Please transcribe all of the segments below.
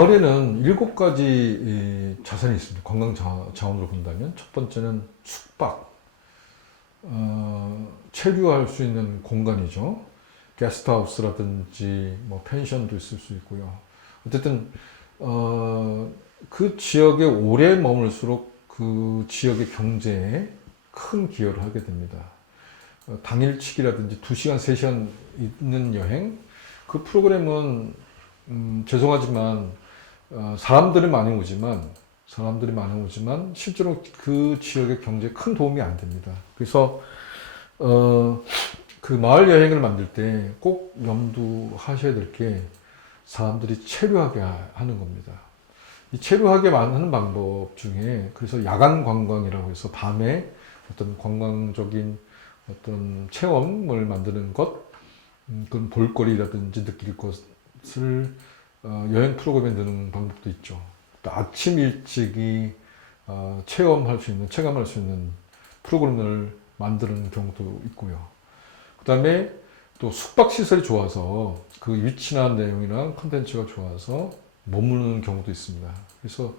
마을에는 7가지 자산이 있습니다. 관광 자원으로 본다면 첫 번째는 숙박, 체류할 수 있는 공간이죠. 게스트하우스라든지 뭐 펜션도 있을 수 있고요. 어쨌든 그 지역에 오래 머물수록 그 지역의 경제에 큰 기여를 하게 됩니다. 당일치기라든지 2시간, 3시간 있는 여행, 그 프로그램은 죄송하지만 사람들이 많이 오지만 실제로 그 지역의 경제에 큰 도움이 안 됩니다. 그래서 그 마을 여행을 만들 때 꼭 염두하셔야 될 게 사람들이 체류하게 하는 겁니다. 이 체류하게 하는 방법 중에 그래서 야간 관광이라고 해서 밤에 어떤 관광적인 어떤 체험을 만드는 것, 그런 볼거리라든지 느낄 것을 여행 프로그램에 넣는 방법도 있죠. 또 아침 일찍이 체감할 수 있는 프로그램을 만드는 경우도 있고요. 그 다음에 또 숙박시설이 좋아서 그 위치나 내용이나 콘텐츠가 좋아서 머무르는 경우도 있습니다. 그래서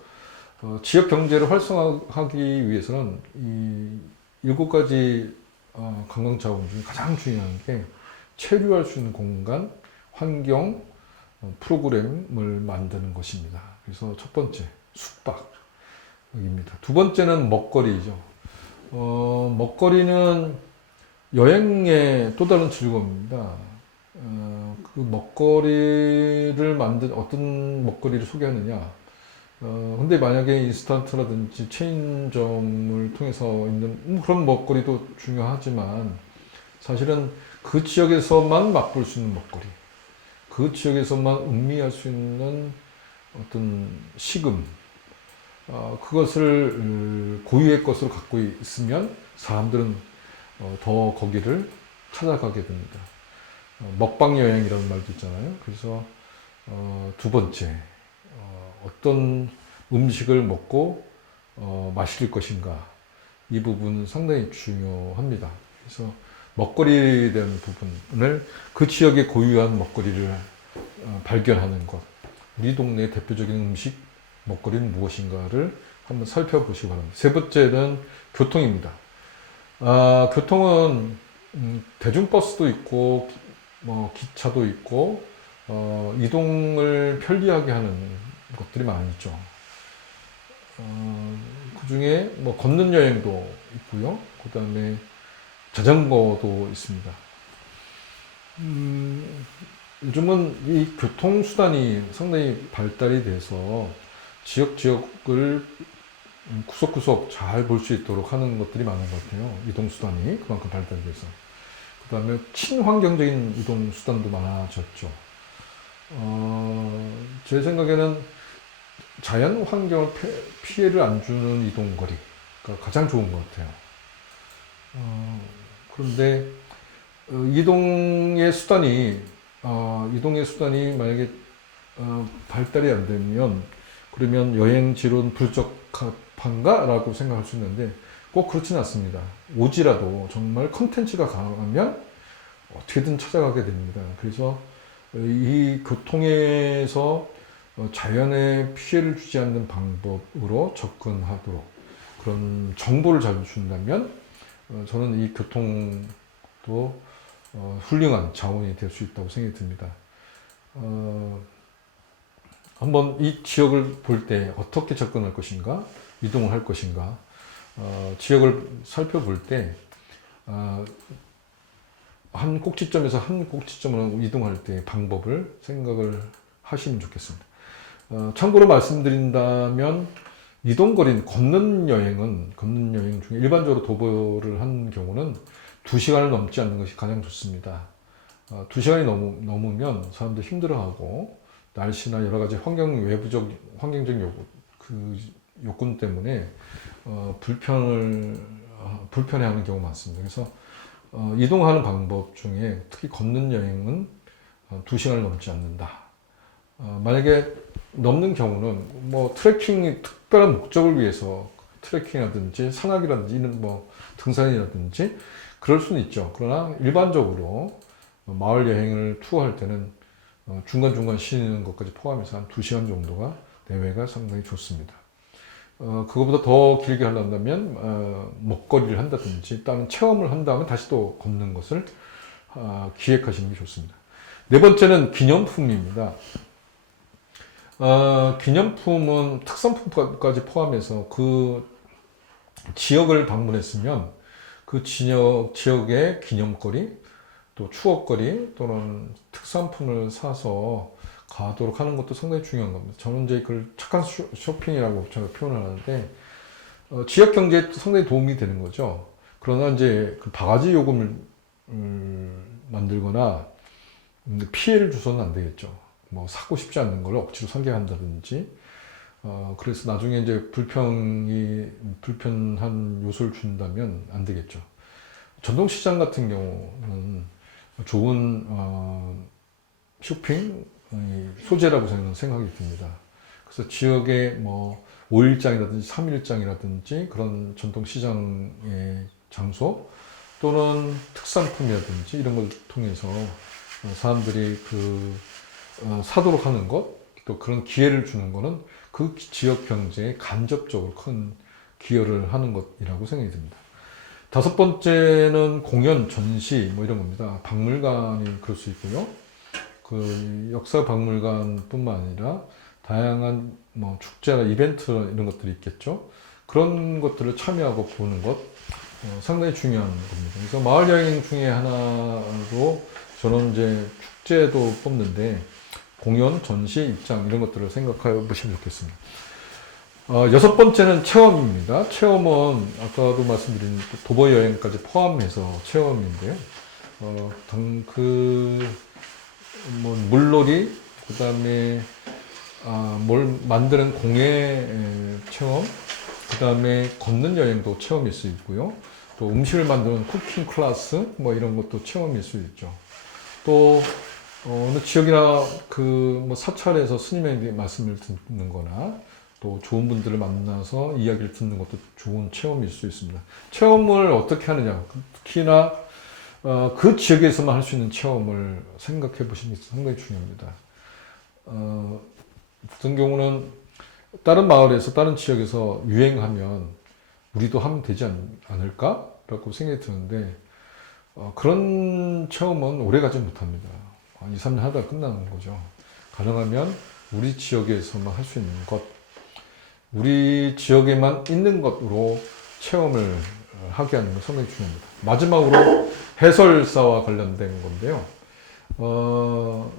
지역 경제를 활성화하기 위해서는 이 7가지 관광 자원 중에 가장 중요한 게 체류할 수 있는 공간, 환경, 프로그램을 만드는 것입니다. 그래서 첫 번째, 숙박입니다. 두 번째는 먹거리죠. 먹거리는 여행의 또 다른 즐거움입니다. 그 먹거리를 어떤 먹거리를 소개하느냐. 근데 만약에 인스턴트라든지 체인점을 통해서 있는 그런 먹거리도 중요하지만 사실은 그 지역에서만 맛볼 수 있는 먹거리, 그 지역에서만 음미할 수 있는 어떤 식음, 그것을 고유의 것으로 갖고 있으면 사람들은 더 거기를 찾아가게 됩니다. 먹방 여행이라는 말도 있잖아요. 그래서 두 번째, 어떤 음식을 먹고 마실 것인가, 이 부분은 상당히 중요합니다. 그래서 먹거리에 대한 부분을 그 지역의 고유한 먹거리를 발견하는 것, 우리 동네의 대표적인 음식, 먹거리는 무엇인가를 한번 살펴보시기 바랍니다. 세 번째는 교통입니다. 교통은 대중버스도 있고 뭐 기차도 있고 이동을 편리하게 하는 것들이 많이 있죠. 그 중에 뭐 걷는 여행도 있고요. 그 다음에 자전거도 있습니다. 요즘은 이 교통수단이 상당히 발달이 돼서 지역을 구석구석 잘 볼 수 있도록 하는 것들이 많은 것 같아요. 이동수단이 그만큼 발달돼서. 그 다음에 친환경적인 이동수단도 많아졌죠. 제 생각에는 자연 환경을 피해를 안 주는 이동거리가 가장 좋은 것 같아요. 그런데 이동의 수단이 만약에 발달이 안 되면 그러면 여행지로는 불적합한가? 라고 생각할 수 있는데 꼭 그렇지는 않습니다. 오지라도 정말 컨텐츠가 강하면 어떻게든 찾아가게 됩니다. 그래서 이 교통에서 자연에 피해를 주지 않는 방법으로 접근하도록 그런 정보를 잘 준다면 저는 이 교통도 훌륭한 자원이 될 수 있다고 생각이 듭니다. 한번 이 지역을 볼 때 어떻게 접근할 것인가, 이동을 할 것인가, 지역을 살펴볼 때, 한 꼭지점에서 한 꼭지점으로 이동할 때 방법을 생각을 하시면 좋겠습니다. 참고로 말씀드린다면, 걷는 여행 중에 일반적으로 도보를 하는 경우는 2시간을 넘지 않는 것이 가장 좋습니다. 2시간이 넘으면 사람들 힘들어하고, 날씨나 여러 가지 외부적 환경적 요건 때문에 불편해하는 경우가 많습니다. 그래서 이동하는 방법 중에 특히 걷는 여행은 2시간을 넘지 않는다. 만약에 넘는 경우는 뭐 특별한 목적을 위해서 트레킹이라든지 산악이라든지 뭐 등산이라든지 그럴 수는 있죠. 그러나 일반적으로 마을 여행을 투어할 때는 중간중간 쉬는 것까지 포함해서 한 2시간 정도가 내외가 상당히 좋습니다. 그거보다 더 길게 하려면 먹거리를 한다든지 다른 체험을 한 다음에 다시 또 걷는 것을 기획하시는 게 좋습니다. 네 번째는 기념품입니다. 기념품은 특산품까지 포함해서 그 지역을 방문했으면 그 지역의 기념거리, 또 추억거리 또는 특산품을 사서 가도록 하는 것도 상당히 중요한 겁니다. 저는 이제 그걸 착한 쇼핑이라고 제가 표현을 하는데, 지역 경제에 상당히 도움이 되는 거죠. 그러나 이제 그 바가지 요금을 만들거나 피해를 줘서는 안 되겠죠. 뭐 사고 싶지 않는 걸 억지로 사게 한다든지, 그래서 나중에 이제 불편한 요소를 준다면 안 되겠죠. 전통시장 같은 경우는 좋은 쇼핑 소재라고 저는 생각이 듭니다. 그래서 지역의 뭐 5일장이라든지 3일장이라든지 그런 전통시장의 장소 또는 특산품이라든지 이런 걸 통해서 사람들이 사도록 하는 것, 또 그런 기회를 주는 거는 그 지역 경제에 간접적으로 큰 기여를 하는 것이라고 생각이 듭니다. 다섯 번째는 공연, 전시 뭐 이런 겁니다. 박물관이 그럴 수 있고요. 그 역사 박물관뿐만 아니라 다양한 뭐 축제나 이벤트 이런 것들이 있겠죠. 그런 것들을 참여하고 보는 것 상당히 중요한 겁니다. 그래서 마을 여행 중에 하나로 저는 이제 축제도 뽑는데 공연, 전시, 입장 이런 것들을 생각해 보시면 좋겠습니다. 여섯 번째는 체험입니다. 체험은 아까도 말씀드린 도보 여행까지 포함해서 체험인데요. 뭐 물놀이, 그 다음에 뭘 만드는 공예 체험, 그 다음에 걷는 여행도 체험일 수 있고요. 또 음식을 만드는 쿠킹 클래스 뭐 이런 것도 체험일 수 있죠. 또 어느 지역이나 뭐 사찰에서 스님에게 말씀을 듣는 거나 또 좋은 분들을 만나서 이야기를 듣는 것도 좋은 체험일 수 있습니다. 체험을 어떻게 하느냐, 특히나 그 지역에서만 할 수 있는 체험을 생각해 보시는 게 상당히 중요합니다. 어떤 경우는 다른 마을에서 다른 지역에서 유행하면 우리도 하면 되지 않을까? 라고 생각이 드는데 그런 체험은 오래가지 못합니다. 2, 3년 하다가 끝나는 거죠. 가능하면 우리 지역에서만 할 수 있는 것, 우리 지역에만 있는 것으로 체험을 하게 하는 건 상당히 중요합니다. 마지막으로 해설사와 관련된 건데요.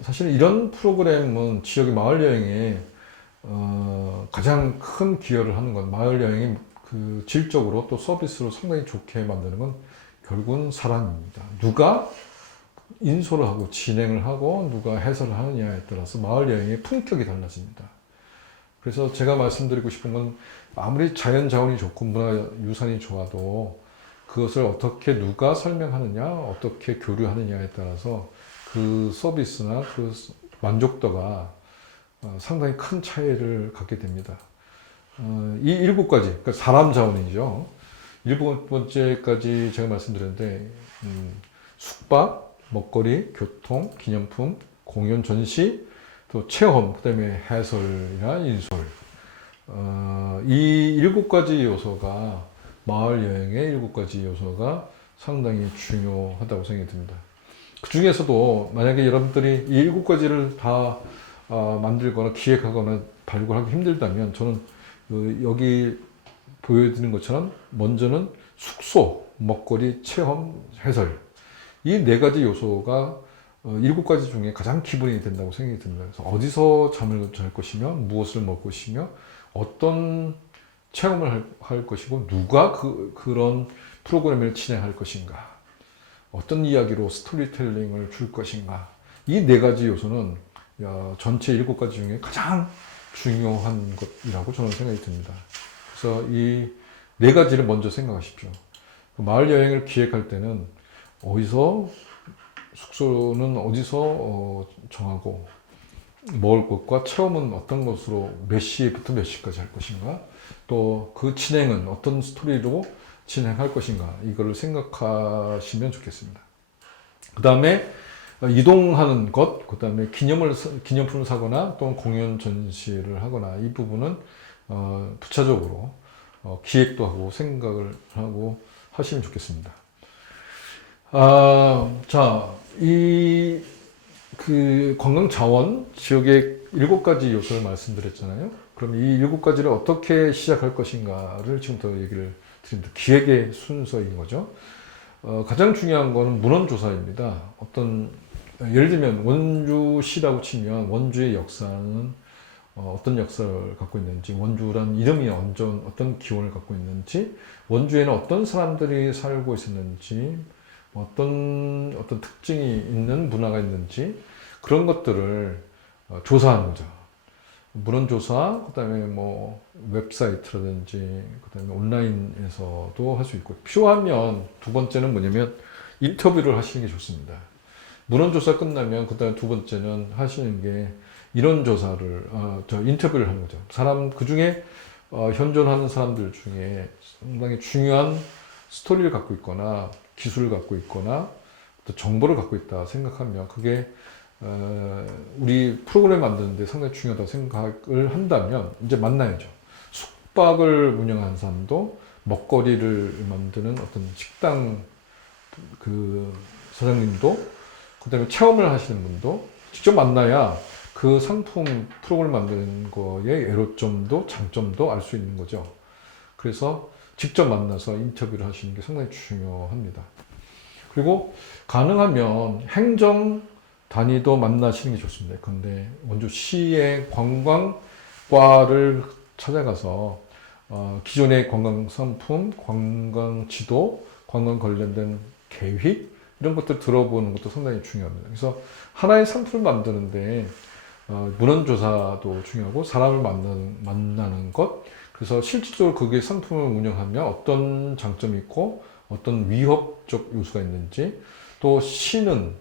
사실 이런 프로그램은 지역의 마을 여행에 가장 큰 기여를 하는 건 마을 여행이 그 질적으로 또 서비스로 상당히 좋게 만드는 건 결국은 사람입니다. 누가 인솔을 하고 진행을 하고 누가 해설을 하느냐에 따라서 마을 여행의 품격이 달라집니다. 그래서 제가 말씀드리고 싶은 건 아무리 자연 자원이 좋고 문화 유산이 좋아도 그것을 어떻게 누가 설명하느냐, 어떻게 교류하느냐에 따라서 그 서비스나 그 만족도가 상당히 큰 차이를 갖게 됩니다. 이 7가지, 그러니까 사람 자원이죠. 7번째까지 제가 말씀드렸는데 숙박, 먹거리, 교통, 기념품, 공연, 전시, 또 체험, 그 다음에 해설이나 인솔. 이 7가지 요소가 마을 여행의 7가지 요소가 상당히 중요하다고 생각이 듭니다. 그 중에서도 만약에 여러분들이 이 7가지를 다 만들거나 기획하거나 발굴하기 힘들다면 저는 여기 보여드리는 것처럼 먼저는 숙소, 먹거리, 체험, 해설 이 4가지 요소가 7가지 중에 가장 기본이 된다고 생각이 듭니다. 그래서 어디서 잠을 잘 것이며 무엇을 먹을 것이며 어떤 체험을 할 것이고 누가 그런 프로그램을 진행할 것인가 어떤 이야기로 스토리텔링을 줄 것인가 이 4가지 요소는 전체 7가지 중에 가장 중요한 것이라고 저는 생각이 듭니다. 그래서 이 4가지를 먼저 생각하십시오. 마을 여행을 기획할 때는 숙소는 어디서 정하고 먹을 것과 체험은 어떤 것으로 몇 시부터 몇 시까지 할 것인가 또 그 진행은 어떤 스토리로 진행할 것인가 이걸 생각하시면 좋겠습니다. 그 다음에 이동하는 것, 그 다음에 기념품을 사거나 또는 공연 전시를 하거나 이 부분은 부차적으로 기획도 하고 생각을 하고 하시면 좋겠습니다. 자, 그 관광 자원 지역의 7가지 요소를 말씀드렸잖아요. 그럼 이 7가지를 어떻게 시작할 것인가를 지금부터 얘기를 드립니다. 기획의 순서인 거죠. 가장 중요한 거는 문헌조사입니다. 예를 들면 원주시라고 치면 원주의 역사는 어떤 역사를 갖고 있는지, 원주란 이름이 어떤 기원을 갖고 있는지, 원주에는 어떤 사람들이 살고 있었는지, 어떤 특징이 있는 문화가 있는지, 그런 것들을 조사하는 거죠. 문헌조사, 그 다음에 뭐 웹사이트라든지, 그 다음에 온라인에서도 할 수 있고, 필요하면 두 번째는 뭐냐면 인터뷰를 하시는 게 좋습니다. 문헌조사 끝나면 그 다음에 두 번째는 하시는 게 인터뷰를 하는 거죠. 그 중에 현존하는 사람들 중에 상당히 중요한 스토리를 갖고 있거나 기술을 갖고 있거나 또 정보를 갖고 있다 생각하면 그게 우리 프로그램 만드는데 상당히 중요하다고 생각을 한다면 이제 만나야죠. 숙박을 운영하는 사람도, 먹거리를 만드는 어떤 식당 그 사장님도, 그 다음에 체험을 하시는 분도 직접 만나야 그 상품 프로그램 만드는 거의 애로점도 장점도 알 수 있는 거죠. 그래서 직접 만나서 인터뷰를 하시는 게 상당히 중요합니다. 그리고 가능하면 행정 단위도 만나시는 게 좋습니다. 그런데 원주시의 관광과를 찾아가서 기존의 관광 상품, 관광 지도, 관광 관련된 계획 이런 것들 들어보는 것도 상당히 중요합니다. 그래서 하나의 상품을 만드는데 문헌조사도 중요하고 사람을 만나는 것, 그래서 실질적으로 그게 상품을 운영하면 어떤 장점이 있고 어떤 위협적 요소가 있는지, 또 시는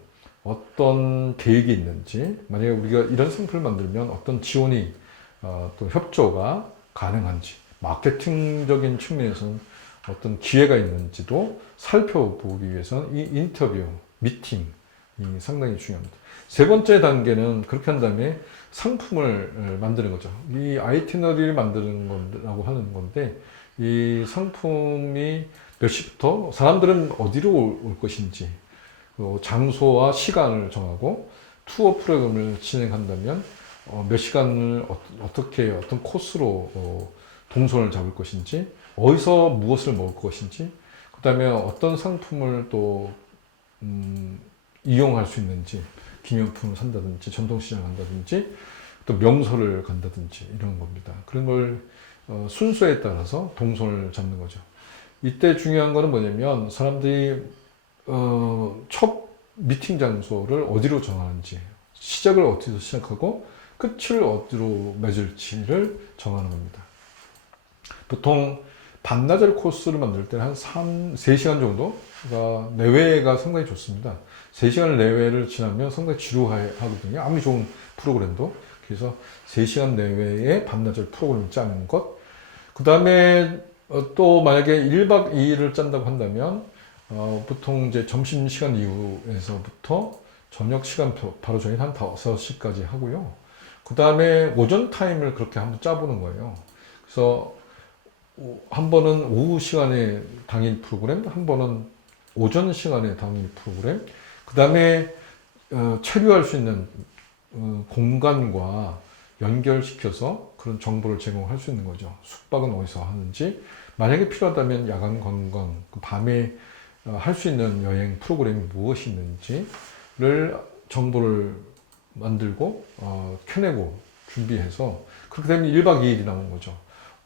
어떤 계획이 있는지, 만약에 우리가 이런 상품을 만들면 어떤 지원이 또 협조가 가능한지, 마케팅적인 측면에서는 어떤 기회가 있는지도 살펴보기 위해서는 이 인터뷰, 미팅이 상당히 중요합니다. 세 번째 단계는 그렇게 한 다음에 상품을 만드는 거죠. 이 아이티너리를 만드는 거라고 하는 건데, 이 상품이 몇 시부터 사람들은 어디로 올 것인지, 장소와 시간을 정하고 투어 프로그램을 진행한다면 몇 시간을 어떤 코스로 동선을 잡을 것인지, 어디서 무엇을 먹을 것인지, 그 다음에 어떤 상품을 또 이용할 수 있는지, 기념품을 산다든지 전통시장 간다든지 또 명소를 간다든지 이런 겁니다. 그런 걸 순서에 따라서 동선을 잡는 거죠. 이때 중요한 거는 뭐냐면 사람들이 첫 미팅 장소를 어디로 정하는지, 시작을 어디서 시작하고 끝을 어디로 맺을지를 정하는 겁니다. 보통 반나절 코스를 만들 때는 한 3시간 정도가 내외가 상당히 좋습니다. 3시간 내외를 지나면 상당히 지루하거든요. 아무리 좋은 프로그램도. 그래서 3시간 내외에 반나절 프로그램을 짜는 것. 그 다음에 또 만약에 1박 2일을 짠다고 한다면 보통 이제 점심시간 이후에서부터 저녁 시간 바로 전에 한 5시까지 하고요. 그 다음에 오전 타임을 그렇게 한번 짜보는 거예요. 그래서 한 번은 오후 시간에 당일 프로그램, 한 번은 오전 시간에 당일 프로그램, 그 다음에 체류할 수 있는 공간과 연결시켜서 그런 정보를 제공할 수 있는 거죠. 숙박은 어디서 하는지, 만약에 필요하다면 야간 관광, 밤에 할 수 있는 여행 프로그램이 무엇이 있는지를 정보를 만들고 켜내고 준비해서, 그렇게 되면 1박 2일이 나온 거죠.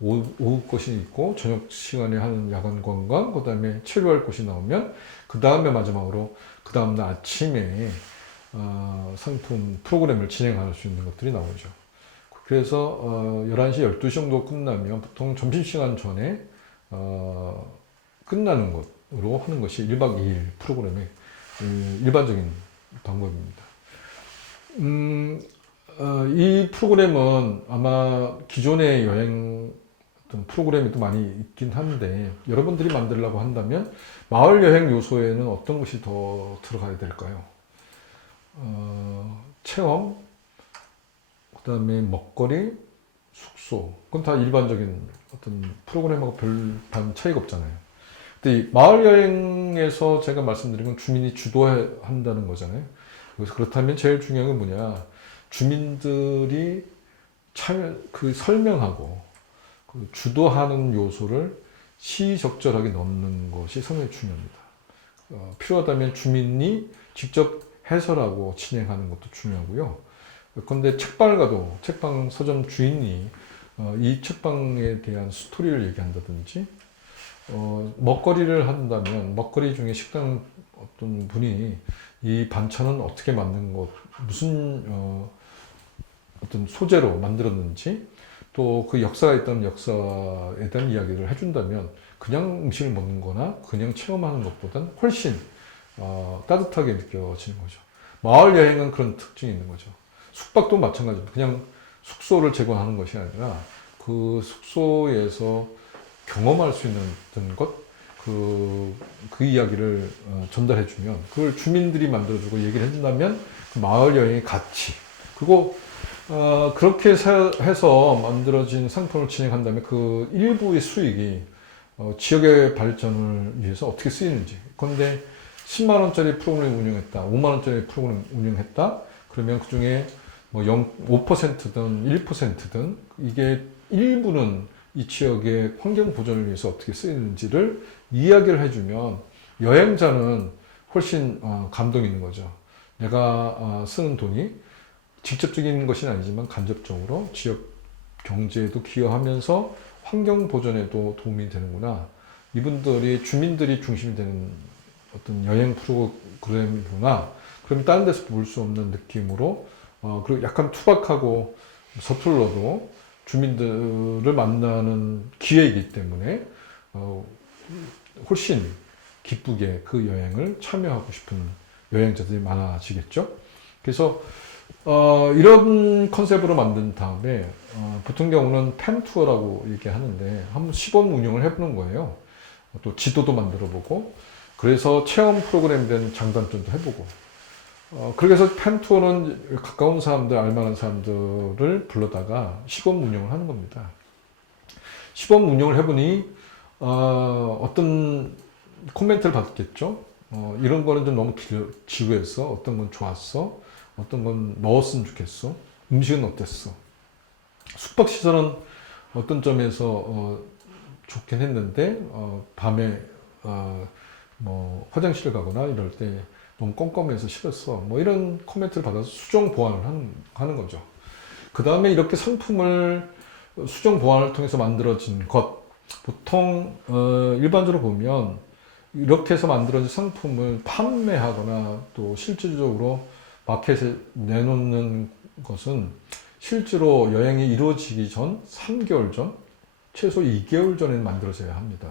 오후 것이 있고 저녁 시간에 하는 야간 관광, 그 다음에 체류할 곳이 나오면 그 다음에 마지막으로 그 다음날 아침에 상품 프로그램을 진행할 수 있는 것들이 나오죠. 그래서 11시, 12시 정도 끝나면 보통 점심시간 전에 끝나는 것으로 하는 것이 1박 2일 프로그램의 일반적인 방법입니다. 이 프로그램은 아마 기존의 여행 어떤 프로그램이 또 많이 있긴 한데, 여러분들이 만들려고 한다면 마을 여행 요소에는 어떤 것이 더 들어가야 될까요? 체험, 그다음에 먹거리, 숙소. 그건 다 일반적인 어떤 프로그램하고 별반 차이가 없잖아요. 근데 이 마을 여행에서 제가 말씀드린 건 주민이 주도한다는 거잖아요. 그래서 그렇다면 제일 중요한 건 뭐냐? 주민들이 참여, 그 설명하고 그 주도하는 요소를 시적절하게 넣는 것이 상당히 중요합니다. 필요하다면 주민이 직접 해설하고 진행하는 것도 중요하고요. 그런데 책방을 가도 책방 서점 주인이 이 책방에 대한 스토리를 얘기한다든지 먹거리를 한다면 먹거리 중에 식당 어떤 분이 이 반찬은 어떻게 만든 것, 무슨 어떤 소재로 만들었는지 또 그 역사가 있다면 역사에 대한 이야기를 해준다면 그냥 음식을 먹는 거나 그냥 체험하는 것보단 훨씬 따뜻하게 느껴지는 거죠. 마을 여행은 그런 특징이 있는 거죠. 숙박도 마찬가지입니다. 그냥 숙소를 제공하는 것이 아니라 그 숙소에서 경험할 수 있는 어떤 것, 그 이야기를 전달해주면 그걸 주민들이 만들어주고 얘기를 해준다면 그 마을 여행의 가치, 그리고 그렇게 해서 만들어진 상품을 진행한다면 그 일부의 수익이 지역의 발전을 위해서 어떻게 쓰이는지. 그런데 10만 원짜리 프로그램 운영했다, 5만 원짜리 프로그램 운영했다. 그러면 그 중에 뭐 5%든 1%든 이게 일부는 이 지역의 환경 보존을 위해서 어떻게 쓰이는지를 이야기를 해주면 여행자는 훨씬 감동이 있는 거죠. 내가 쓰는 돈이 직접적인 것은 아니지만 간접적으로 지역 경제에도 기여하면서 환경 보존에도 도움이 되는구나. 이분들이 주민들이 중심이 되는 어떤 여행 프로그램이구나. 그럼 다른 데서 볼 수 없는 느낌으로 그리고 약간 투박하고 서툴러도 주민들을 만나는 기회이기 때문에 훨씬 기쁘게 그 여행을 참여하고 싶은 여행자들이 많아지겠죠. 그래서 이런 컨셉으로 만든 다음에 보통 경우는 펜투어라고 얘기하는데 한번 시범 운영을 해보는 거예요. 또 지도도 만들어보고 그래서 체험 프로그램에 대한 장단점도 해보고 그래서 펜투어는 가까운 사람들, 알만한 사람들을 불러다가 시범 운영을 하는 겁니다. 시범 운영을 해보니 어떤 코멘트를 받겠죠. 이런 거는 좀 너무 지루했어. 어떤 건 좋았어. 어떤 건 넣었으면 좋겠어. 음식은 어땠어. 숙박시설은 어떤 점에서 좋긴 했는데 밤에 뭐 화장실 가거나 이럴 때 너무 껌껌해서 싫었어. 뭐 이런 코멘트를 받아서 수정 보완을 하는 거죠. 그 다음에 이렇게 상품을 수정 보완을 통해서 만들어진 것, 보통 일반적으로 보면 이렇게 해서 만들어진 상품을 판매하거나 또 실질적으로 마켓에 내놓는 것은 실제로 여행이 이루어지기 전 3개월 전, 최소 2개월 전에 만들어져야 합니다.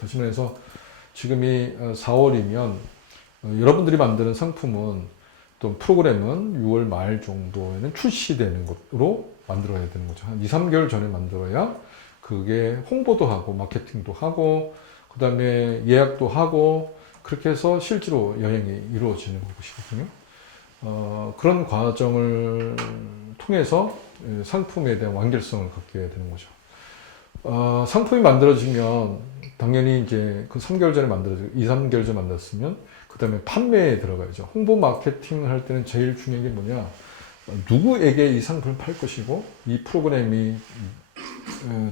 다시 말해서 지금이 4월이면 여러분들이 만드는 상품은 또 프로그램은 6월 말 정도에는 출시되는 것으로 만들어야 되는 거죠. 한 2, 3개월 전에 만들어야 그게 홍보도 하고 마케팅도 하고 그 다음에 예약도 하고 그렇게 해서 실제로 여행이 이루어지는 것이거든요. 그런 과정을 통해서 상품에 대한 완결성을 갖게 되는 거죠. 상품이 만들어지면 당연히 이제 그 3개월 전에 만들어지고 2, 3개월 전에 만들었으면 그 다음에 판매에 들어가야죠. 홍보 마케팅을 할 때는 제일 중요한 게 뭐냐, 누구에게 이 상품을 팔 것이고 이 프로그램이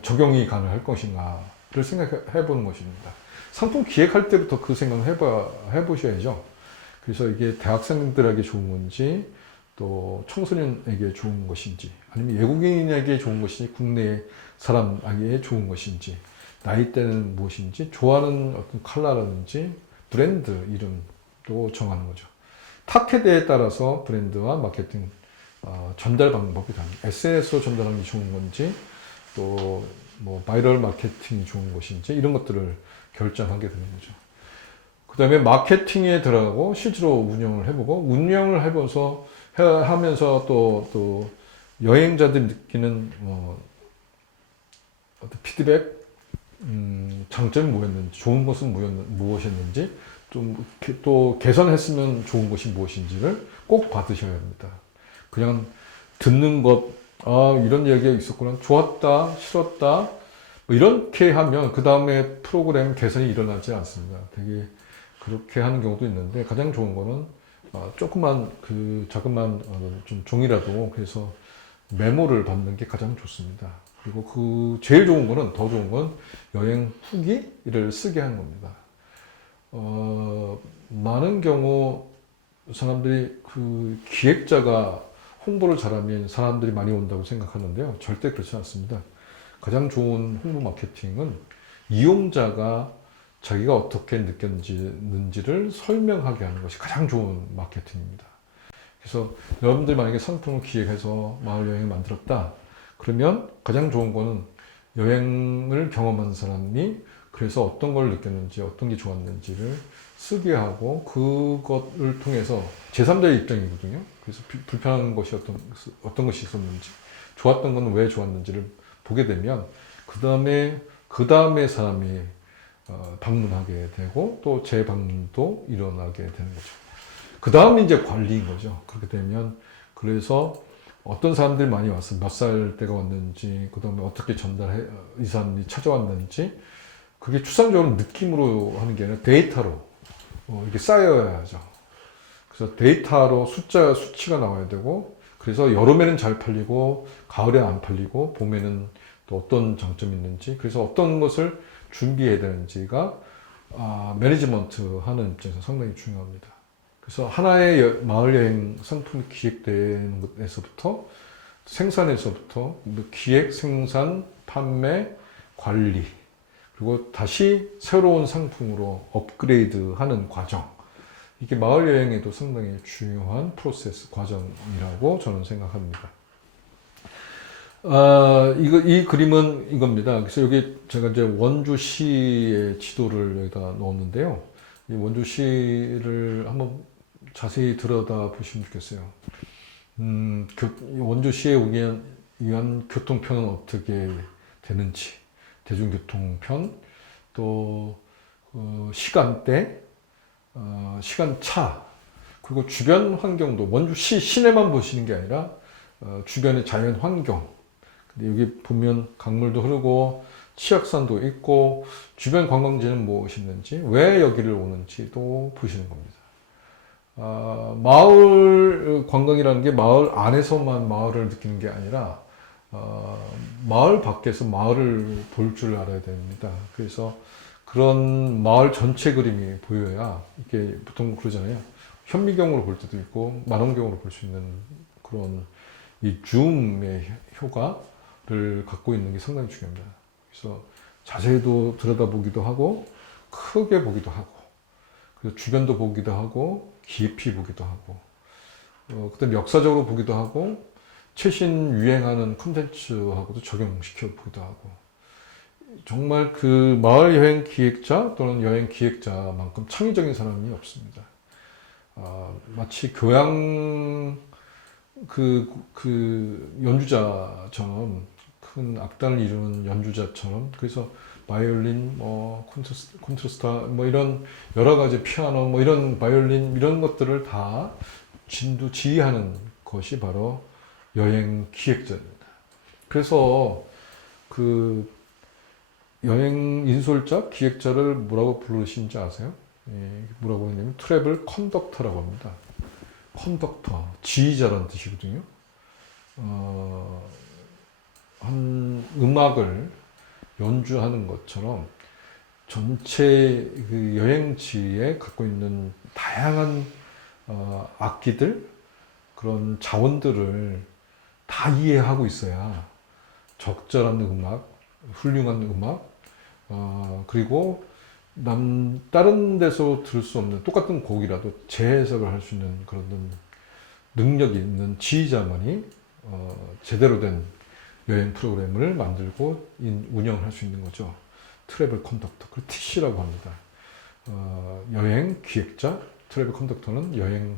적용이 가능할 것인가를 생각해 보는 것입니다. 상품 기획할 때부터 그 생각을 해보셔야죠. 그래서 이게 대학생들에게 좋은 건지 또 청소년에게 좋은 것인지 아니면 외국인에게 좋은 것인지 국내 사람에게 좋은 것인지 나이대는 무엇인지 좋아하는 어떤 컬러라든지 브랜드 이름도 정하는 거죠. 타겟에 따라서 브랜드와 마케팅 전달 방법이 다릅니다. SNS로 전달하는 게 좋은 건지 또 뭐 바이럴 마케팅이 좋은 것인지 이런 것들을 결정하게 되는 거죠. 그 다음에 마케팅에 들어가고 실제로 운영을 해보고 운영을 해봐서 하면서 또 여행자들이 느끼는 어떤 피드백, 장점이 뭐였는지, 좋은 것은 무엇이었는지, 또 개선했으면 좋은 것이 무엇인지를 꼭 받으셔야 합니다. 그냥 듣는 것, 이런 얘기가 있었구나. 좋았다, 싫었다. 뭐 이렇게 하면 그 다음에 프로그램 개선이 일어나지 않습니다. 되게 그렇게 하는 경우도 있는데 가장 좋은 거는 조그만 자그만 좀 종이라도 그래서 메모를 받는 게 가장 좋습니다. 그리고 제일 좋은 거는 더 좋은 건 여행 후기를 쓰게 하는 겁니다. 많은 경우 사람들이 기획자가 홍보를 잘하면 사람들이 많이 온다고 생각하는데요. 절대 그렇지 않습니다. 가장 좋은 홍보 마케팅은 이용자가 자기가 어떻게 느꼈는지를 설명하게 하는 것이 가장 좋은 마케팅입니다. 그래서 여러분들이 만약에 상품을 기획해서 마을 여행을 만들었다. 그러면 가장 좋은 거는 여행을 경험한 사람이 그래서 어떤 걸 느꼈는지 어떤 게 좋았는지를 쓰게 하고 그것을 통해서 제3자의 입장이거든요. 그래서 불편한 것이 어떤 것이 있었는지 좋았던 건 왜 좋았는지를 보게 되면 그 다음에 사람이 방문하게 되고 또 재방문도 일어나게 되는 거죠. 그 다음이 이제 관리인 거죠. 그렇게 되면 그래서 어떤 사람들이 많이 왔어, 몇 살 때가 왔는지, 그 다음에 어떻게 이 사람이 찾아왔는지, 그게 추상적으로 느낌으로 하는 게 아니라 데이터로 이게 쌓여야 하죠. 그래서 데이터로 수치가 나와야 되고, 그래서 여름에는 잘 팔리고, 가을에 안 팔리고, 봄에는 또 어떤 장점이 있는지, 그래서 어떤 것을 준비해야 되는지가 매니지먼트 하는 입장에서 상당히 중요합니다. 그래서 하나의 마을 여행 상품이 기획되는 것에서부터 생산에서부터 기획, 생산, 판매, 관리 그리고 다시 새로운 상품으로 업그레이드하는 과정 이게 마을 여행에도 상당히 중요한 프로세스 과정이라고 저는 생각합니다. 이 그림은 이겁니다. 그래서 여기 제가 이제 원주시의 지도를 여기다 넣었는데요. 이 원주시를 한번 자세히 들여다 보시면 좋겠어요. 원주시에 오기 위한 교통편은 어떻게 되는지, 대중교통편, 또 시간대, 시간차, 그리고 주변 환경도 원주시 시내만 보시는 게 아니라 주변의 자연 환경. 근데 여기 보면 강물도 흐르고 치악산도 있고 주변 관광지는 무엇이 있는지, 왜 여기를 오는지도 보시는 겁니다. 마을 관광이라는 게 마을 안에서만 마을을 느끼는 게 아니라 마을 밖에서 마을을 볼 줄 알아야 됩니다. 그래서 그런 마을 전체 그림이 보여야 이게 보통 그러잖아요. 현미경으로 볼 때도 있고 만원경으로 볼 수 있는 그런 이 줌의 효과를 갖고 있는 게 상당히 중요합니다. 그래서 자세히도 들여다보기도 하고 크게 보기도 하고 그래서 주변도 보기도 하고 깊이 보기도 하고 그다음에 역사적으로 보기도 하고 최신 유행하는 콘텐츠하고도 적용시켜 보기도 하고 정말 그 마을 여행 기획자 또는 여행 기획자만큼 창의적인 사람이 없습니다. 마치 교양 연주자처럼 큰 악단을 이루는 연주자처럼 그래서 바이올린, 콘트라스타, 이런 여러 가지 피아노, 이런 바이올린 이런 것들을 다 지휘하는 것이 바로 여행 기획자입니다. 그래서 그 여행 인솔자, 기획자를 뭐라고 부르시는지 아세요? 뭐라고 하냐면 트래블 컨덕터라고 합니다. 컨덕터, 지휘자라는 뜻이거든요. 한 음악을 연주하는 것처럼 전체 그 여행지에 갖고 있는 다양한 악기들, 그런 자원들을 다 이해하고 있어야 적절한 음악, 훌륭한 음악, 그리고 다른 데서 들을 수 없는 똑같은 곡이라도 재해석을 할 수 있는 그런 능력이 있는 지휘자만이 제대로 된 여행 프로그램을 만들고 운영할 수 있는 거죠. 트래블 컨덕터, 그 TC라고 합니다. 여행 기획자, 트래블 컨덕터는 여행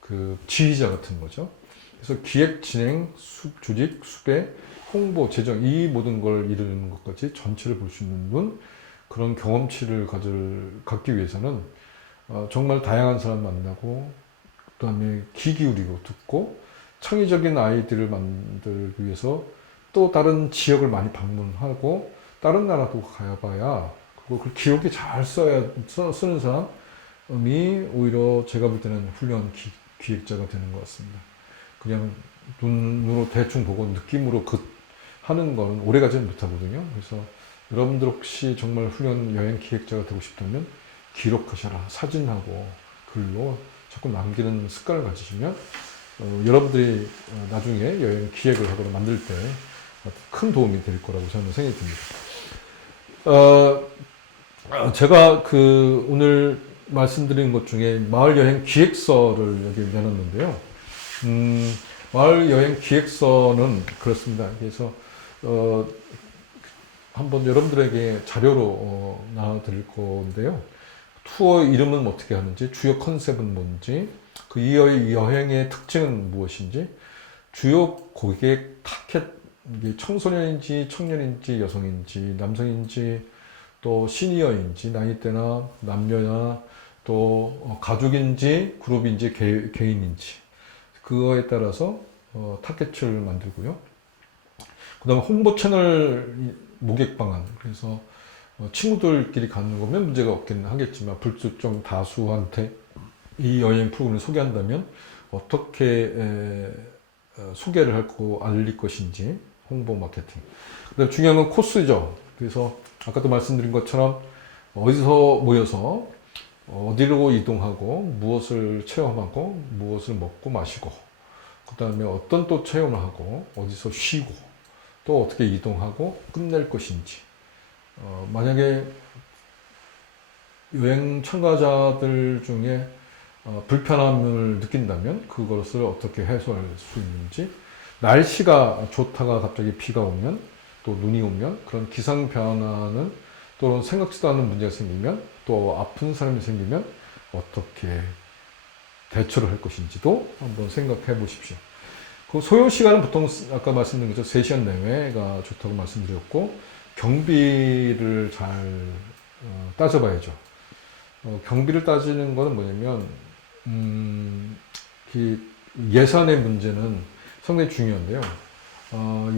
그 지휘자 같은 거죠. 그래서 기획, 진행, 조직, 수배, 홍보, 재정 이 모든 걸 이루는 것까지 전체를 볼 수 있는 그런 경험치를 갖기 위해서는 정말 다양한 사람 만나고 그다음에 귀 기울이고 듣고 창의적인 아이디를 만들기 위해서 또 다른 지역을 많이 방문하고 다른 나라도 가봐야 그리고 그 기억에 잘 쓰는 사람이 오히려 제가 볼 때는 훌륭한 기획자가 되는 것 같습니다. 그냥 눈으로 대충 보고 느낌으로 하는 거는 오래가지는 못하거든요. 그래서 여러분들 혹시 정말 훌륭한 여행 기획자가 되고 싶다면 기록하셔라. 사진하고 글로 자꾸 남기는 습관을 가지시면 여러분들이 나중에 여행 기획을 하거나 만들 때 큰 도움이 될 거라고 저는 생각이 듭니다. 제가 오늘 말씀드린 것 중에 마을 여행 기획서를 여기 내놨는데요. 마을 여행 기획서는 그렇습니다. 그래서 한번 여러분들에게 자료로 나눠드릴 건데요. 투어 이름은 어떻게 하는지, 주요 컨셉은 뭔지, 그 여행의 특징은 무엇인지, 주요 고객 타겟, 이게 청소년인지 청년인지 여성인지 남성인지 또 시니어인지 나이대나 남녀나 또 가족인지 그룹인지 개인인지 그거에 따라서 타겟을 만들고요. 그 다음에 홍보 채널 모객 방안, 그래서 친구들끼리 가는 거면 문제가 없긴 하겠지만 불특정 다수한테 이 여행 프로그램을 소개한다면 어떻게 소개를 하고 알릴 것인지 홍보 마케팅. 그다음 중요한 건 코스죠. 그래서 아까도 말씀드린 것처럼 어디서 모여서 어디로 이동하고 무엇을 체험하고 무엇을 먹고 마시고 그 다음에 어떤 또 체험을 하고 어디서 쉬고 또 어떻게 이동하고 끝낼 것인지 만약에 여행 참가자들 중에 불편함을 느낀다면 그것을 어떻게 해소할 수 있는지 날씨가 좋다가 갑자기 비가 오면 또 눈이 오면 그런 기상 변화는 또 생각지도 않은 문제가 생기면 또 아픈 사람이 생기면 어떻게 대처를 할 것인지도 한번 생각해 보십시오. 그 소요 시간은 보통 아까 말씀드린 것처럼 3시간 내외가 좋다고 말씀드렸고 경비를 잘 따져봐야죠. 경비를 따지는 것은 뭐냐면 예산의 문제는 상당히 중요한데요.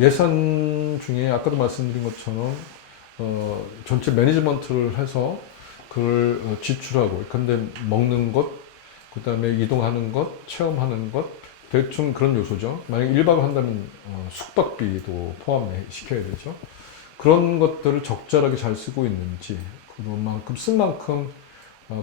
예산 중에 아까도 말씀드린 것처럼 전체 매니지먼트를 해서 그걸 지출하고 근데 먹는 것, 그 다음에 이동하는 것, 체험하는 것 대충 그런 요소죠. 만약에 1박을 한다면 숙박비도 포함시켜야 되죠. 그런 것들을 적절하게 잘 쓰고 있는지 그만큼 쓴 만큼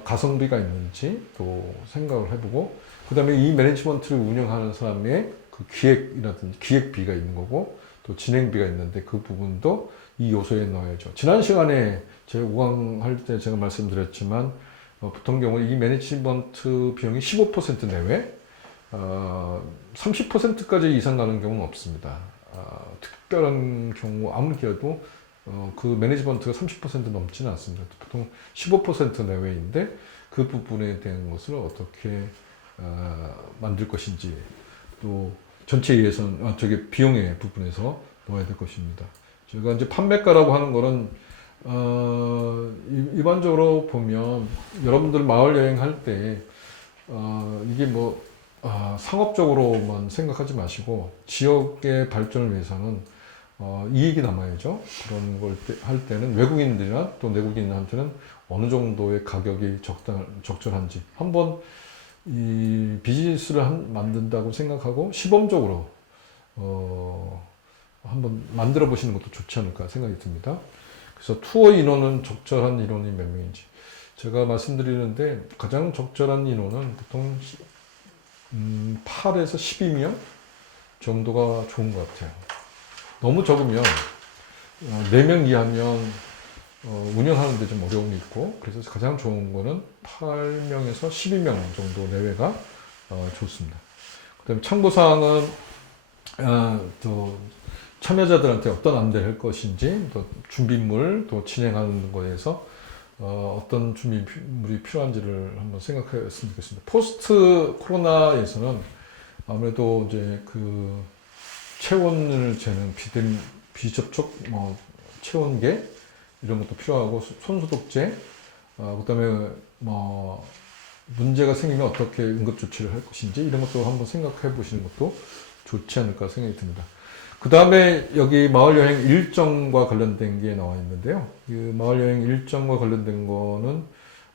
가성비가 있는지 또 생각을 해보고 그 다음에 이 매니지먼트를 운영하는 사람의 그 기획이라든지 기획비가 있는 거고 또 진행비가 있는데 그 부분도 이 요소에 넣어야죠. 지난 시간에 제가 5강 할 때 제가 말씀드렸지만 보통 경우 이 매니지먼트 비용이 15% 내외 30%까지 이상 가는 경우는 없습니다. 특별한 경우 아무리 길어도 그 매니지먼트가 30% 넘지는 않습니다. 보통 15% 내외인데 그 부분에 대한 것을 어떻게 만들 것인지 또 전체 예산, 비용의 부분에서 넣어야 될 것입니다. 제가 이제 판매가라고 하는 거는 일반적으로 보면 여러분들 마을 여행할 때 이게 뭐 상업적으로만 생각하지 마시고 지역의 발전을 위해서는 이익이 남아야죠. 그런 걸 할 때는 외국인들이나 또 내국인한테는 어느 정도의 가격이 적절한지 한번 이 비즈니스를 만든다고 생각하고 시범적으로 한번 만들어 보시는 것도 좋지 않을까 생각이 듭니다. 그래서 투어 인원은 적절한 인원이 몇 명인지 제가 말씀드리는데 가장 적절한 인원은 보통 8에서 12명 정도가 좋은 것 같아요. 너무 적으면 4명 이하면 운영하는데 좀 어려움이 있고 그래서 가장 좋은 거는 8명에서 12명 정도 내외가 좋습니다. 그 다음에 참고사항은 또 참여자들한테 어떤 안내를 할 것인지 또 준비물 또 진행하는 거에서 어떤 준비물이 필요한지를 한번 생각했으면 좋겠습니다. 포스트 코로나에서는 아무래도 이제 그 체온을 재는 비접촉 체온계 이런 것도 필요하고 손소독제, 그다음에 뭐 문제가 생기면 어떻게 응급조치를 할 것인지 이런 것도 한번 생각해 보시는 것도 좋지 않을까 생각이 듭니다. 그 다음에 여기 마을여행 일정과 관련된 게 나와 있는데요. 그 마을여행 일정과 관련된 거는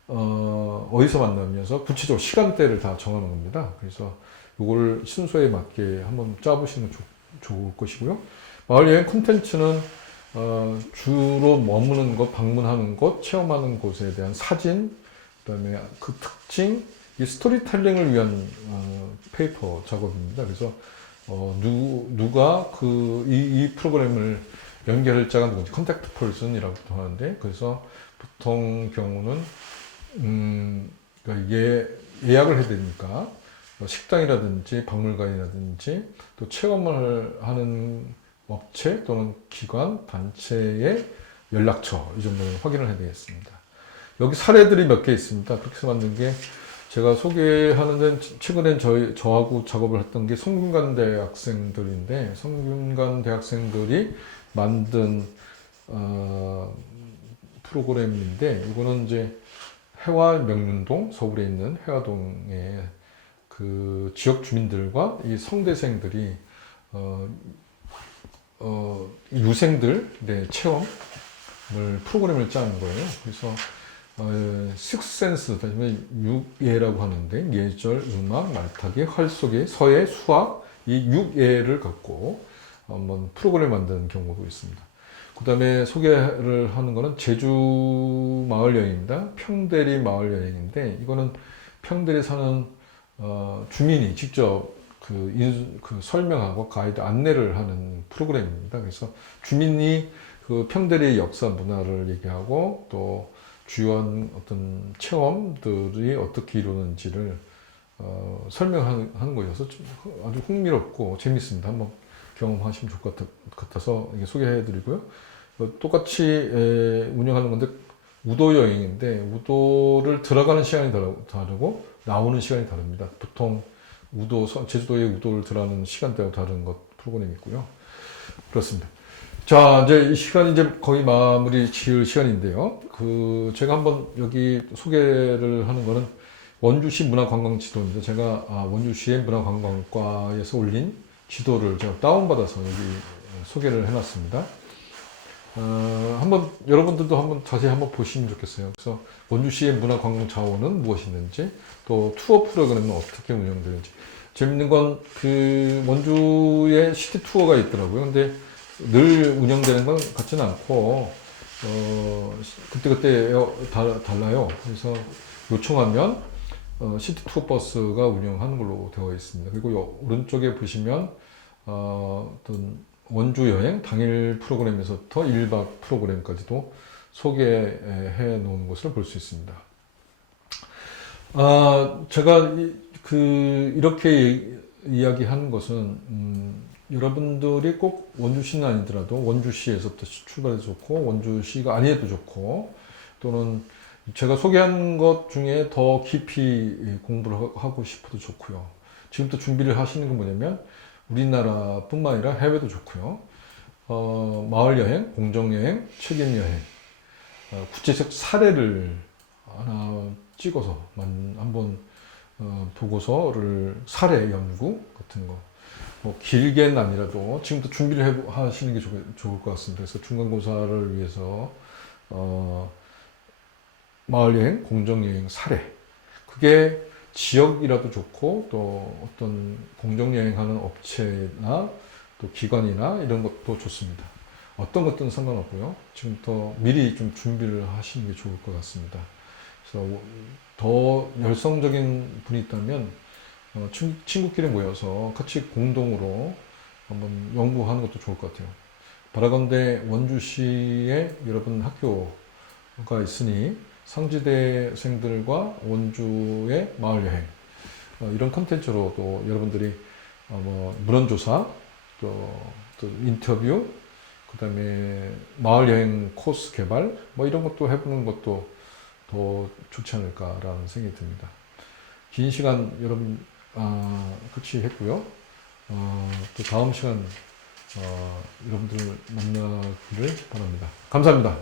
어디서 만나면서 구체적으로 시간대를 다 정하는 겁니다. 그래서 이걸 순서에 맞게 한번 짜보시는 게 좋을 것이고요. 마을여행 콘텐츠는 주로 머무는 곳, 방문하는 곳, 체험하는 곳에 대한 사진, 그다음에 그 특징, 이 스토리텔링을 위한 페이퍼 작업입니다. 그래서 누가 이 프로그램을 연결할 자가 누군지 컨택트 퍼슨이라고도 하는데, 그래서 보통 경우는 그러니까 예약을 해야 되니까 식당이라든지 박물관이라든지 또 체험을 하는 업체 또는 기관, 단체의 연락처 이 정도는 확인을 해야 되겠습니다. 여기 사례들이 몇 개 있습니다. 그렇게 해서 만든 게 제가 소개하는 데는 최근에 저하고 작업을 했던 게 성균관 대학생들인데, 성균관 대학생들이 만든 프로그램인데, 이거는 이제 해화 명륜동, 서울에 있는 해화동의 그 지역 주민들과 이 성대생들이 유생들 체험을 프로그램을 짜는 거예요. 그래서 식스센스, 육예라고 하는데 예절, 음악, 말타기, 활쏘기, 서예, 수학 이 6예를 갖고 한번 프로그램을 만드는 경우도 있습니다. 그 다음에 소개를 하는 거는 제주 마을 여행입니다. 평대리 마을 여행인데, 이거는 평대리 사는 주민이 직접 그 설명하고 가이드 안내를 하는 프로그램입니다. 그래서 주민이 그 평대리의 역사 문화를 얘기하고 또 주요한 어떤 체험들이 어떻게 이루어지는지를 설명하는 거여서 아주 흥미롭고 재밌습니다. 한번 경험하시면 좋을 것 같아서 이게 소개해드리고요. 똑같이 운영하는 건데 우도 여행인데, 우도를 들어가는 시간이 다르고 나오는 시간이 다릅니다. 보통 제주도의 우도를 들어가는 시간대가 다른 프로그램이 있고요. 그렇습니다. 자, 이제 이 시간이 이제 거의 마무리 지을 시간인데요. 제가 한번 여기 소개를 하는 거는 원주시 문화관광 지도인데, 제가 원주시의 문화관광과에서 올린 지도를 제가 다운받아서 여기 소개를 해놨습니다. 한번 여러분들도 한번 자세히 한번 보시면 좋겠어요. 그래서 원주시의 문화관광 자원은 무엇이 있는지, 또 투어 프로그램은 어떻게 운영되는지. 재밌는 건 그 원주에 시티 투어가 있더라고요. 근데 늘 운영되는 건 같지는 않고 그때그때 달라요. 그래서 요청하면 시티 투어 버스가 운영하는 걸로 되어 있습니다. 그리고 오른쪽에 보시면 어떤 원주 여행 당일 프로그램에서부터 1박 프로그램까지도 소개해 놓은 것을 볼 수 있습니다. 제가 이렇게 이야기하는 것은 여러분들이 꼭 원주시는 아니더라도 원주시에서부터 출발해도 좋고 원주시가 아니어도 좋고, 또는 제가 소개한 것 중에 더 깊이 공부를 하고 싶어도 좋고요. 지금부터 준비를 하시는 건 뭐냐면 우리나라뿐만 아니라 해외도 좋고요. 마을 여행, 공정 여행, 책임 여행, 구체적 사례를 하나 찍어서 한번 보고서를 사례 연구 같은 거, 길게는 아니라도 지금부터 준비를 하시는 게 좋을 것 같습니다. 그래서 중간고사를 위해서 마을여행, 공정여행 사례, 그게 지역이라도 좋고 또 어떤 공정여행하는 업체나 또 기관이나 이런 것도 좋습니다. 어떤 것들은 상관없고요. 지금부터 미리 좀 준비를 하시는 게 좋을 것 같습니다. 그래서 더 열성적인 분이 있다면 친구끼리 모여서 같이 공동으로 한번 연구하는 것도 좋을 것 같아요. 바라건대 원주시에 여러분 학교가 있으니 상지대생들과 원주의 마을여행 이런 컨텐츠로도 여러분들이 문헌조사, 또 인터뷰, 그 다음에 마을여행 코스 개발 이런 것도 해보는 것도 더 좋지 않을까라는 생각이 듭니다. 긴 시간 여러분 같이 했고요. 또 다음 시간 여러분들 만나기를 바랍니다. 감사합니다.